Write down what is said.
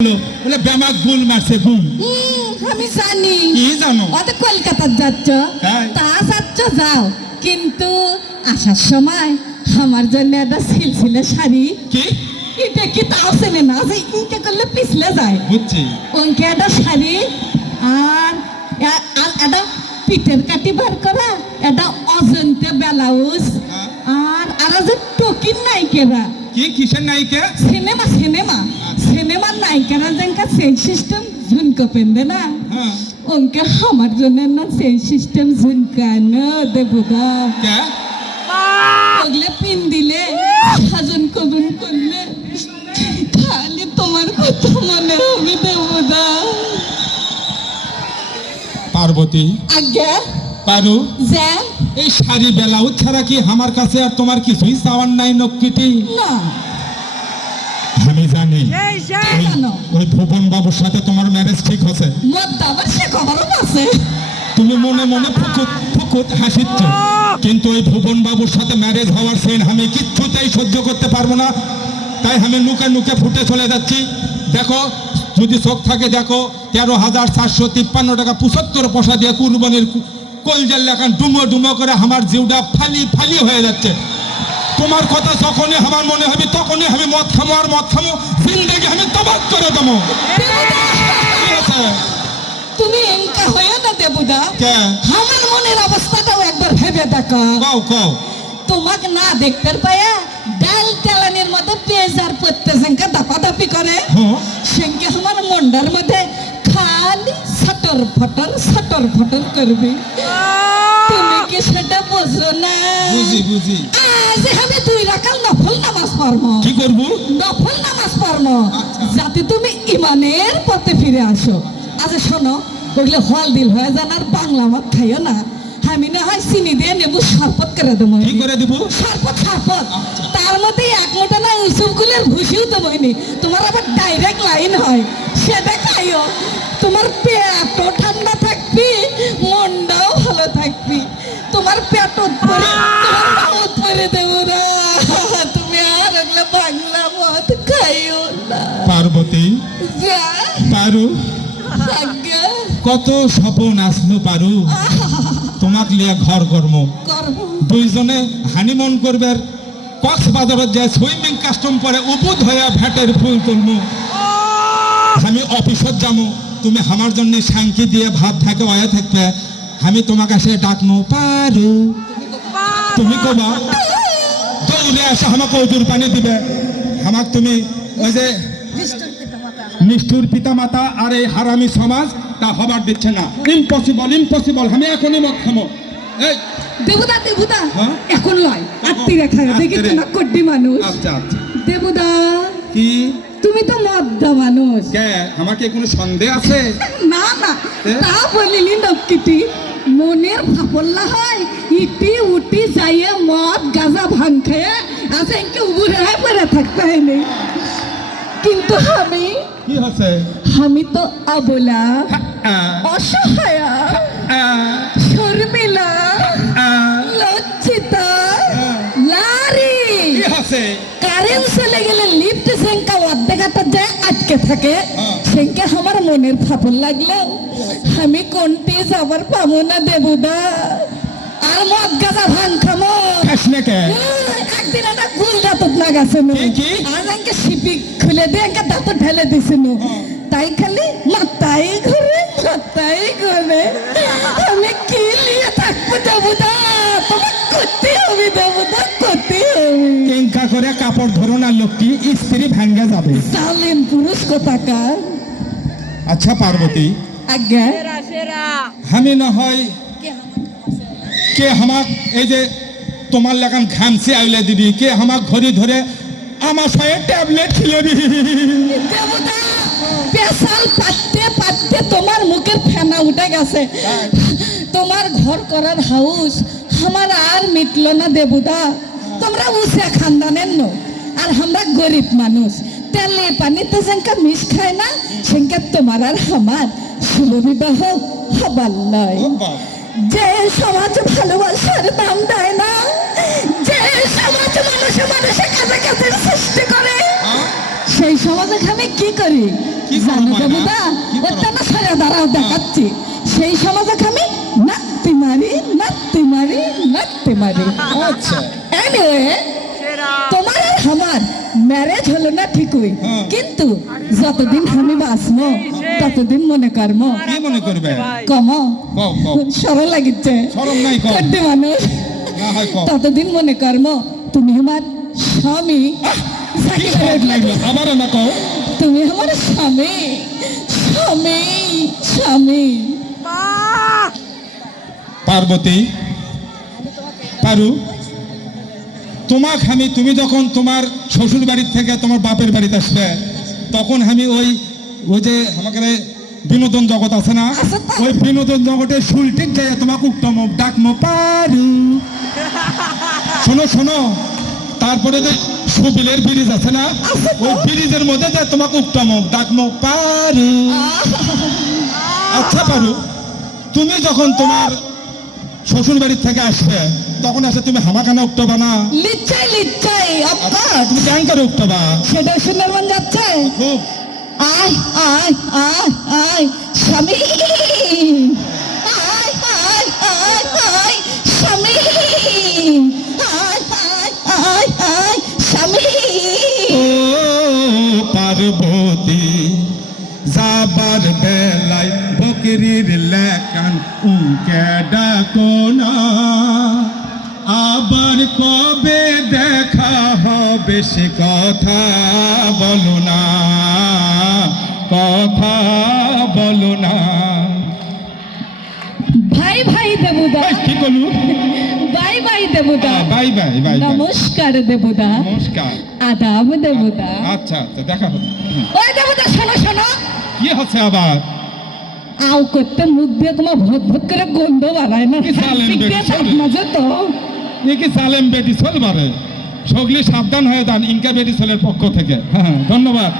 বলে ব্যামাক গুল মারছে গুল। আমি জানি কি জানো? অত কলকাতার যাচ্ছ, তাই? তা যাচ্ছ যাও, কিন্তু আসার সময় আমার জন্য একটা সিলসিলে শাড়ি। কি এটা কি তাও চেনে না যে ইনকে করলে পিছলে যায়। বুঝছি। ওইকে একটা শাড়ি আর একটা পিঠের কাটি বার করা, একটা অজন্তা ব্লাউজ আর যে টকির নায়িকেরা। কি কিসের নায়িকা? সিনেমার নায়িকারা যেনকা সেই সিস্টেম ঝুনকো পেন্দে না, হ্যাঁ ওনকে আমার জন্য না সেই সিস্টেম ঝুনকানো দেবুদা। কে ওগুলো পিন দিলে সাজন কজন করলে খালি তোমার কথা মনে হবে দেবুদা। পার্বতী আগে পারু, যে এই শাড়ি ব্লাউজ ছাড়া কি আমার কাছে আর তোমার কিছুই চাওয়ার নাই নক্কিটি? না আমি জানি জানো ওই ভুবন বাবুর সাথে তোমার ম্যারেজ ঠিক হচ্ছে। মদ্দা আবার সে খবরও আছে। তুমি মনে মনে ফুকুত ফুকুত হাসিচ্ছ, কিন্তু ওই ভুবন বাবুর সাথে ম্যারেজ হওয়ার সিন আমি কিচ্ছুতেই সহ্য করতে পারবো না। তাই আমি নুকে নুকে ফুটে চলে যাচ্ছি। দেখো, যদি চোখ থাকে দেখো, 13,453 টাকা 75 পয়সা দিয়ে কুরবানির কলজার লেখান ডুমো ডুমো করে আমার জিউটা ফালি ফালি হয়ে যাচ্ছে। তোমার কথা যখনই আমার মনে হবে তখনই আমি মদ খামো আর মদ খামো, জিন্দেগি আমি তবাক করে দেবো। ঠিক আছে? তুমি এনকা হয়ে না দেবুদা, কে? আমার মনের অবস্থাটাও একবার ভেবে দেখো। কও কও। তোমাকে না দেখতে পায়া ডাল তেলানির মধ্যে পেঁয়াজ আর পত্তে সেঙ্কে দাপাদাপি করে, হ্যাঁ সেঙ্কে আমার মন্ডার মধ্যে খালি সটর ফটর করবি। তুমি কি সেটা বোঝো না? বুঝি। আজ আমি 2 রাকাত নফল নামাজ পড়বো। কি করবো? নফল নামাজ পড়বো, যাতে তুমি ইমানের পথে ফিরে আসো। আচ্ছা শোনো, ওগুলো হল দিল হয়ে যান আর বাংলা মত খাইও না। আমি না হয় চিনি দিয়ে নেবু শরবত করে দেবো। কি করে দিব? শরবত তার মধ্যে 1 মোটা না ইউসুফ গুলের ভুষিও তো বইনি। তোমার আবার ডাইরেক্ট লাইন হয়, সেটা খাইও। তোমার পেটও ঠান্ডা থাকবি, মনটাও ভালো থাকবি। তোমার পেট উৎপরে দেবো না। তুমি আর ওগুলো বাংলা মত খাইও না। পার্বতী যা পারু, আজ্ঞা কত স্বপন আসলো পারু, তোমাক লিয়া ঘর কর্ম করবো। দুইজনে হানিমুন করবে, কক্সবাজারের যে সুইমিং কাস্টম পরে উপুদ হয়ে ভেটের ফুল তুলমু। আমি অফিসত যামু, তুমি আমার জন্য সাংকি দিয়ে ভাত থাকে অয়া থাকবে। আমি তোমাকে সে ডাকমু পারু, তুমি কবা দৌড়ে আসে আমাকে ওজুর পানি দিবে। আমাকে তুমি ওই যে নিষ্ঠুর পিতা মাতা আর এই হারামি সমাজ তা হবার দিচ্ছে না। ইম্পসিবল। আমি এখনই মত খামো। এই দেবুদা হ্যাঁ? এখন লয় আত্মি রেখা দেখি আত্মীয়। তোমার কড্ডি মানুষ। আচ্ছা দেবুদা কি তুমি তো মদ্দা মানুষ। কে? আমাকে কোনো সন্দেহ আছে? না এ? তা বলিনি নক্কিটি, মনের ফাপল্লা হয় ইটি উটি যাইয়ে মদ গাঁজা ভাঙ খেয়ে আছে একে উবুরে পড়ে থাকতে হয়নি। কিন্তু কি হচ্ছে? আমি তো আবলা, অসহায়া, শর্মিলা, লজ্জিতা, লারি। কি হচ্ছে? কারেন্ট চলে গেলে লিফট সেঙ্কা অর্ধেকটা যায় আটকে থাকে, সেঙ্কা আমার মনের ফাপল লাগলো। আমি কোনটি যাবার পাবো না দেবুদা। আর মদ গাঁজা ভাঙ খামো। একদিন একটা গুল দাঁতত না গেছে কি? আর একে সিপি খুলে দিয়ে একে দাঁত ঢেলে দিছিল। তাই খালি মাথাই ঘুরে আমি কি নিয়ে থাকবো দেবুদা? তোমার করতে হবে দেবুদা, করতে হবে। কেঙ্কা করে কাপড় ধরো না, লোকটি স্ত্রী ভাঙ্গা যাবে। জালেম পুরুষ কোথাকার। আচ্ছা পার্বতী, আজ্ঞা আমি না হয় কে আমাক এই যে তোমার লেখান ঘামছে আইলে দিবি, কে আমাক ঘড়ি ধরে আমার সাথে ট্যাবলেট খিলে দিবি। দেবতা পেশাল পাততে তোমার মুখের ফেনা উঠে গেছে। তোমার ঘর করার হাউস আমার আর মিটলো না দেবুদা। তোমরা উঁচা খানদানের নো, আর আমরা গরিব মানুষ। তেলে পানিতে যেনকা মিশ খায় না, সেনকা তোমার আর আমার শুভবিবাহ হবার নয়। যে সমাজ ভালোবাসার দাম দেয় না, যে সমাজ মানুষে কাছাকাছি সৃষ্টি করে, সেই সমাজে আমি কি করি? কি করবো জানো ময়না? দেবুদা কি করবো? ওটা না সরে দাঁড়াও দেখাচ্ছি সেই সমাজে আমি নাচতে মারি নাচতে মারি নাচতে মারি আচ্ছা এনিওয়ে তোমার আর আমার ম্যারেজ হলো না ঠিকই হ্যাঁ। কিন্তু যতদিন আমি বাঁচবো ততদিন মনে কর্ম কি মনে করবে কম কও কও সরল লাগিচ্ছে শরম নাই কও করতে মানুষ না হয় কও ততদিন মনে কর্ম তুমি আমার স্বামী কি সহজ লাগলো আবারও না কও তুমি আমার স্বামী স্বামী স্বামী পার্বতী পারু তুমি যখন তোমার শ্বশুর বাড়ির থেকে তোমার বাপের বাড়িতে আসবে তখন আমি ওই যে আমাকে বিনোদন জগৎ আছে না আছে তো। ওই বিনোদন জগতে শুলটিক যায় তোমাকে উত্তম ডাকমো পারু শোনো শোনো তারপরে যে সুবিলের ব্রিজ আছে না আছে তো। ওই ব্রিজের মধ্যে যায় তোমাকে উত্তম ডাকমো পারু আচ্ছা পারু তুমি যখন তোমার শ্বশুর বাড়ির থেকে আসবে তখন আসে তুমি হামাখানা উঠবা না লিচ্ছাই লিচ্ছাই অফকোর্স তুমি ক্যাং করে উঠবা সেটা সুন্দরবন যাচ্ছে খুব আয় আয় আয় আয় স্বামী আয় আয় আয় আয় স্বামী আয় আয় আয় আয় স্বামী ও পার্বতী যাবার বেলায় বকরির লেখান উনকে ডাকো না আবার কবে দেখা হবে সে কথা বলো না কথা বলো না ভাই ভাই দেবুদা এই, কি করলু বাই বাই দেবুদা বাই বাই বাই বাই নমস্কার দেবুদা নমস্কার আদাব দেবুদা আচ্ছা আচ্ছা দেখা হবে ওই দেবুদা শোনো শোনো কি হচ্ছে আবার আও করতে মুখ দিয়ে তোমার ভোট ভোট করে গন্ধ বাড়ায় না কি সালেন ঠিক বেটি, দিয়ে চলে। মাঝে তো এ কি সালেম বেটি চলবারে সগলি সাবধান হয়ে যান ইনকা বেটি ছেলের পক্ষ থেকে হ্যাঁ ধন্যবাদ